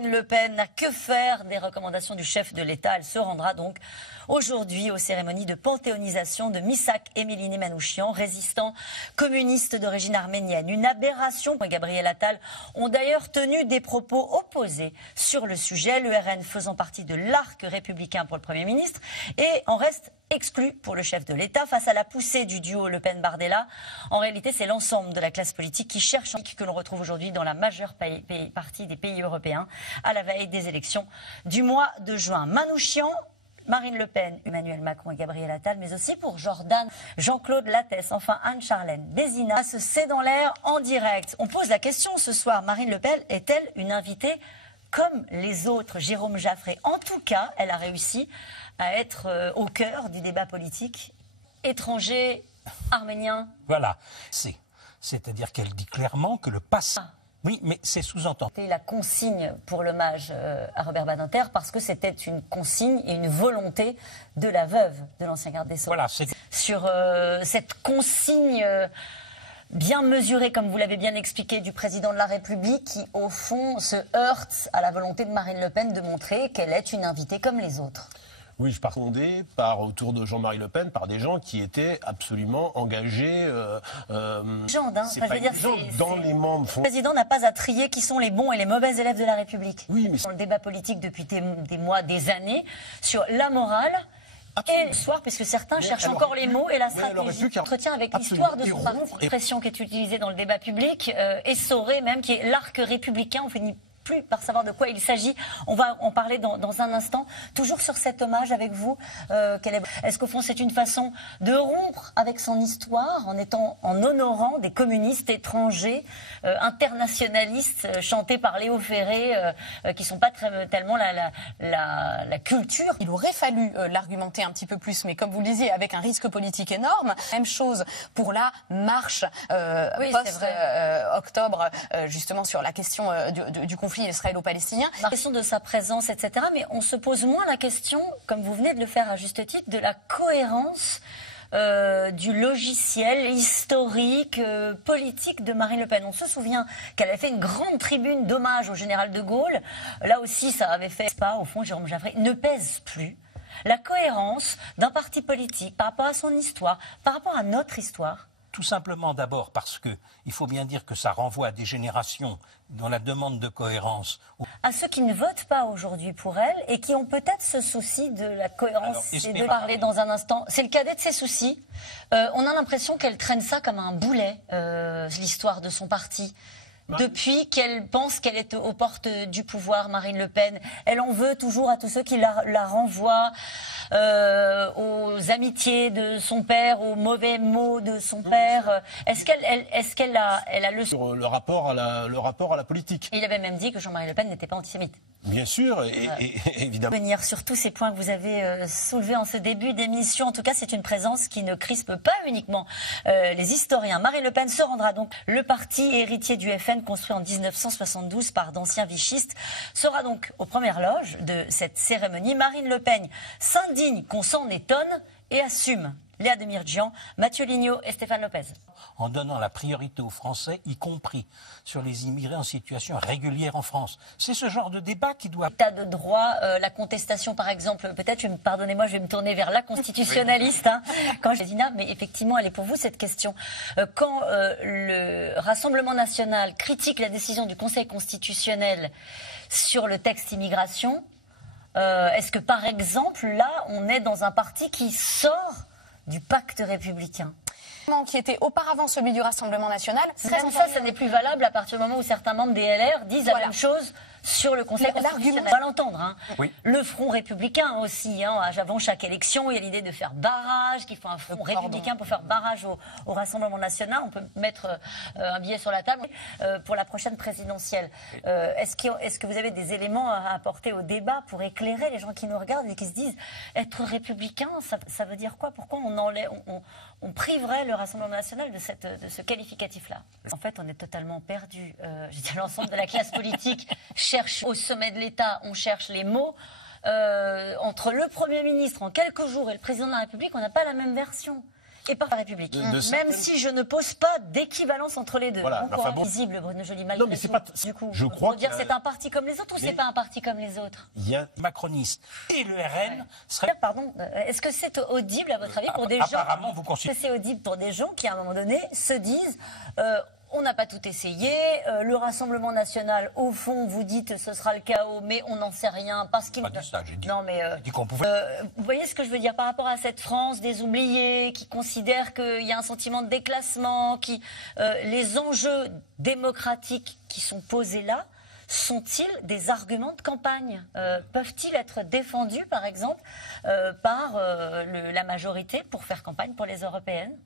Marine Le Pen n'a que faire des recommandations du chef de l'État. Elle se rendra donc aujourd'hui aux cérémonies de panthéonisation de Missak Emiline Manouchian, résistant communiste d'origine arménienne. Une aberration. Gabriel Attal ont d'ailleurs tenu des propos opposés sur le sujet, le RN faisant partie de l'arc républicain pour le Premier ministre et en reste exclu pour le chef de l'État face à la poussée du duo Le Pen-Bardella. En réalité, c'est l'ensemble de la classe politique qui cherche que l'on retrouve aujourd'hui dans la majeure partie des pays européens à la veille des élections du mois de juin. Manouchian, Marine Le Pen, Emmanuel Macron et Gabriel Attal, mais aussi pour Jordan, Jean-Claude Lattès, enfin Anne-Charlène Bézina. C'est dans l'air en direct. On pose la question ce soir, Marine Le Pen est-elle une invitée comme les autres? Jérôme Jaffray. En tout cas, elle a réussi à être au cœur du débat politique. Étrangers, arméniens. Voilà. C'est-à-dire qu'elle dit clairement que le passé... Oui, mais c'est sous-entendu. C'était la consigne pour l'hommage à Robert Badinter parce que c'était une consigne et une volonté de la veuve de l'ancien garde des Sceaux. Voilà, sur cette consigne bien mesurée, comme vous l'avez bien expliqué, du président de la République qui, au fond, se heurte à la volonté de Marine Le Pen de montrer qu'elle est une invitée comme les autres. Oui, je pars fondé par autour de Jean-Marie Le Pen par des gens qui étaient absolument engagés. Dans les membres. Le président n'a pas à trier qui sont les bons et les mauvais élèves de la République. Oui, mais dans le débat politique depuis des mois, des années, sur la morale. Et l'histoire, puisque certains cherchent encore les mots et la stratégie. Entretien avec l'histoire de son parti. L'expression qui est utilisée dans le débat public, essorée même, qui est l'arc républicain. On finit plus par savoir de quoi il s'agit. On va en parler dans un instant. Toujours sur cet hommage avec vous. Est-ce qu'au fond c'est une façon de rompre avec son histoire en honorant des communistes étrangers, internationalistes, chantés par Léo Ferré, qui ne sont pas tellement la culture? Il aurait fallu l'argumenter un petit peu plus, mais comme vous le disiez, avec un risque politique énorme. Même chose pour la marche post-octobre, justement sur la question du conflit israélo-palestinien. La question de sa présence, etc. Mais on se pose moins la question, comme vous venez de le faire à juste titre, de la cohérence du logiciel historique, politique de Marine Le Pen. On se souvient qu'elle avait fait une grande tribune d'hommage au général de Gaulle. Là aussi, ça avait fait pas, au fond, Jérôme Jaffray ne pèse plus. La cohérence d'un parti politique par rapport à son histoire, par rapport à notre histoire. Tout simplement d'abord parce qu'il faut bien dire que ça renvoie à des générations dans la demande de cohérence. À ceux qui ne votent pas aujourd'hui pour elle et qui ont peut-être ce souci de la cohérence et de parler dans un instant. C'est le cadet de ses soucis. On a l'impression qu'elle traîne ça comme un boulet, l'histoire de son parti. Depuis qu'elle pense qu'elle est aux portes du pouvoir, Marine Le Pen, elle en veut toujours à tous ceux qui la renvoient aux amitiés de son père, aux mauvais mots de son père. Est-ce qu'elle a le... Sur le rapport à la politique. Il avait même dit que Jean-Marie Le Pen n'était pas antisémite. Bien sûr, et évidemment. Venir sur tous ces points que vous avez soulevés en ce début d'émission. En tout cas, c'est une présence qui ne crispe pas uniquement les historiens. Marine Le Pen se rendra donc. Le parti héritier du FN, construit en 1972 par d'anciens vichistes, sera donc aux premières loges de cette cérémonie. Marine Le Pen s'indigne qu'on s'en étonne et assume. Léa Demirjian, Mathieu Lignot et Stéphane Lopez. En donnant la priorité aux Français, y compris sur les immigrés en situation régulière en France. C'est ce genre de débat qui doit... L'état de droit, la contestation par exemple, peut-être, pardonnez-moi, je vais me tourner vers la constitutionnaliste, quand je dis mais effectivement, elle est pour vous cette question. Quand le Rassemblement national critique la décision du Conseil constitutionnel sur le texte immigration, est-ce que par exemple, là, on est dans un parti qui sort du pacte républicain? Qui était auparavant celui du Rassemblement national. Même ça n'est plus valable à partir du moment où certains membres des LR disent la même chose sur le Conseil constitutionnel. On va l'entendre. Oui. Le Front républicain aussi. Avant chaque élection, il y a l'idée de faire barrage, qu'il faut un Front républicain pour faire barrage au Rassemblement national. On peut mettre un billet sur la table pour la prochaine présidentielle. Est-ce que vous avez des éléments à apporter au débat pour éclairer les gens qui nous regardent et qui se disent être républicain, ça veut dire quoi? Pourquoi on priverait le Rassemblement national de ce qualificatif-là? En fait, on est totalement perdu. L'ensemble de la classe politique cherche au sommet de l'État, on cherche les mots. Entre le Premier ministre en quelques jours et le Président de la République, on n'a pas la même version. et par la République. Même certaines... si je ne pose pas d'équivalence entre les deux. Voilà, Bon, visible, Bruno Joly, malgré non, mais c'est tout. pas... Du coup, je crois dire c'est un parti comme les autres ou c'est pas un parti comme les autres? Il y a macroniste et le RN serait... Pardon, est-ce que c'est audible à votre avis pour des gens... Apparemment, vous considérez... Est-ce que c'est audible pour des gens qui, à un moment donné, se disent... on n'a pas tout essayé. Le Rassemblement national, au fond, vous dites ce sera le chaos, mais on n'en sait rien parce qu'il. Pas dit ça, j'ai dit. Non, mais J'ai dit qu'on pouvait. vous voyez ce que je veux dire par rapport à cette France des oubliés qui considère qu'il y a un sentiment de déclassement, qui les enjeux démocratiques qui sont posés là. Sont-ils des arguments de campagne? Peuvent-ils être défendus, par exemple, par la majorité pour faire campagne pour les européennes?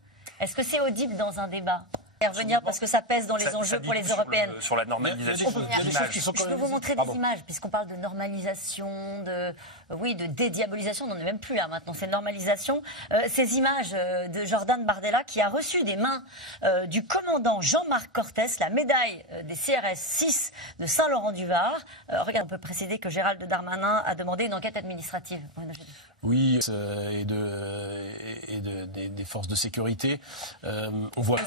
Est-ce que c'est audible dans un débat? Revenir parce que ça pèse dans les enjeux pour les européennes. Sur la normalisation Je peux vous montrer des images, puisqu'on parle de normalisation, de dédiabolisation. On n'en est même plus là maintenant, c'est normalisation. Ces images de Jordan Bardella qui a reçu des mains du commandant Jean-Marc Cortès la médaille des CRS 6 de Saint-Laurent-du-Var. Regarde, on peut préciser que Gérald Darmanin a demandé une enquête administrative. Oui, et des forces de sécurité. On voit.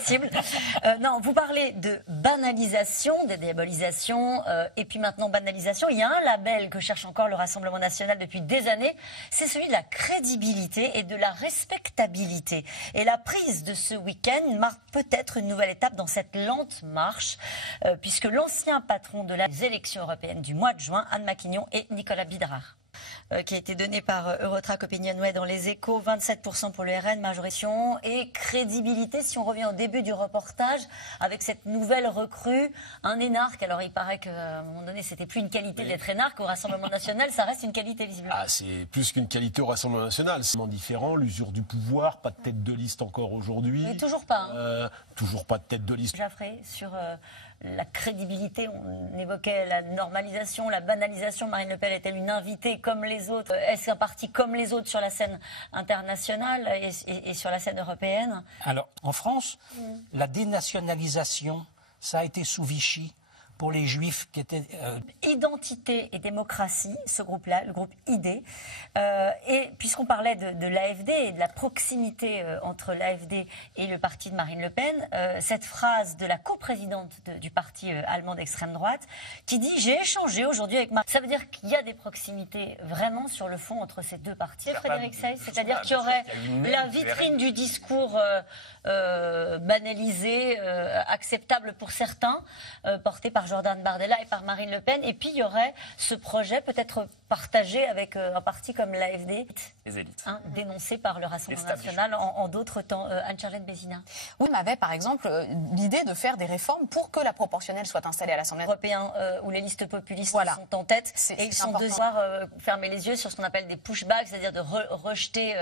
Non, vous parlez de banalisation, de diabolisation, et puis maintenant banalisation. Il y a un label que cherche encore le Rassemblement national depuis des années, c'est celui de la crédibilité et de la respectabilité. Et la prise de ce week-end marque peut-être une nouvelle étape dans cette lente marche, puisque l'ancien patron de les élections européennes du mois de juin, Anne Maquignon et Nicolas Bidrare, qui a été donné par Eurotrack Opinionway dans les Échos, 27% pour le RN, majoration et crédibilité. Si on revient au début du reportage, avec cette nouvelle recrue, un énarque. Alors il paraît qu'à un moment donné, c'était plus une qualité d'être énarque au Rassemblement national, ça reste une qualité visiblement. Ah, c'est plus qu'une qualité au Rassemblement national. C'est différent, l'usure du pouvoir, pas de tête de liste encore aujourd'hui. Mais toujours pas. Hein. Toujours pas de tête de liste. Jaffré, sur la crédibilité, on évoquait la normalisation, la banalisation. Marine Le Pen est-elle une invitée comme les autres? Est-ce un parti comme les autres sur la scène internationale et sur la scène européenne? Alors, en France, la dénationalisation, ça a été sous Vichy pour les Juifs qui étaient... Identité et démocratie, ce groupe-là, le groupe ID. Et puisqu'on parlait de l'AFD et de la proximité entre l'AFD et le parti de Marine Le Pen, cette phrase de la coprésidente du parti allemand d'extrême droite qui dit « J'ai échangé aujourd'hui avec Marine ». Ça veut dire qu'il y a des proximités vraiment sur le fond entre ces deux partis, Frédéric Seyss. C'est-à-dire qu'il y aurait la vitrine du discours banalisé, acceptable pour certains, porté par Jordan Bardella et par Marine Le Pen. Et puis, il y aurait ce projet peut-être partagé avec un parti comme l'AFD, les élites, dénoncé par le Rassemblement national en d'autres temps. Anne-Charlotte Bézina. Oui, mais avait par exemple l'idée de faire des réformes pour que la proportionnelle soit installée à l'Assemblée européenne, où les listes populistes sont en tête. Et ils sont devoir fermer les yeux sur ce qu'on appelle des pushbacks, c'est-à-dire de rejeter,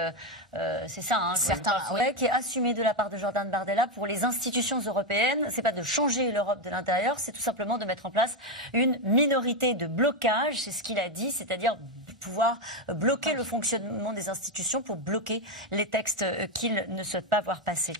c'est ça, hein, certains, qui est assumé de la part de Jordan Bardella pour les institutions européennes. C'est pas de changer l'Europe de l'intérieur, c'est tout simplement de mettre en place une minorité de blocage, c'est ce qu'il a dit, c'est-à-dire pouvoir bloquer le fonctionnement des institutions pour bloquer les textes qu'ils ne souhaitent pas voir passer.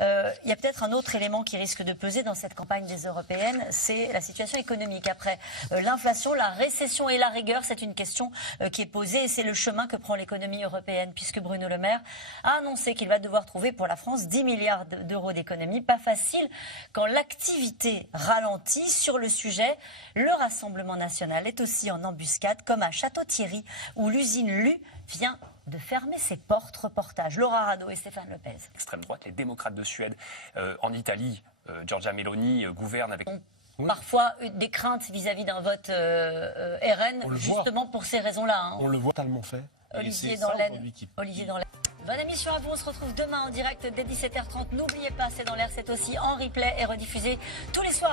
Il y a peut-être un autre élément qui risque de peser dans cette campagne des européennes, c'est la situation économique. Après l'inflation, la récession et la rigueur, c'est une question qui est posée et c'est le chemin que prend l'économie européenne, puisque Bruno Le Maire a annoncé qu'il va devoir trouver pour la France 10 milliards d'euros d'économie. Pas facile quand l'activité ralentit. Sur le sujet, le Rassemblement national est aussi en embuscade, comme à Château-Thierry, où l'usine Lu vient de fermer ses portes. Reportage Laura Rado et Stéphane Lepez. Extrême droite, les démocrates de Suède, en Italie, Giorgia Meloni gouverne avec... Parfois des craintes vis-à-vis d'un vote RN, justement pour ces raisons-là. Hein. On le voit tellement fait. Olivier Danlaine. Bonne émission à vous, on se retrouve demain en direct dès 17h30. N'oubliez pas, c'est dans l'air, c'est aussi en replay et rediffusé tous les soirs.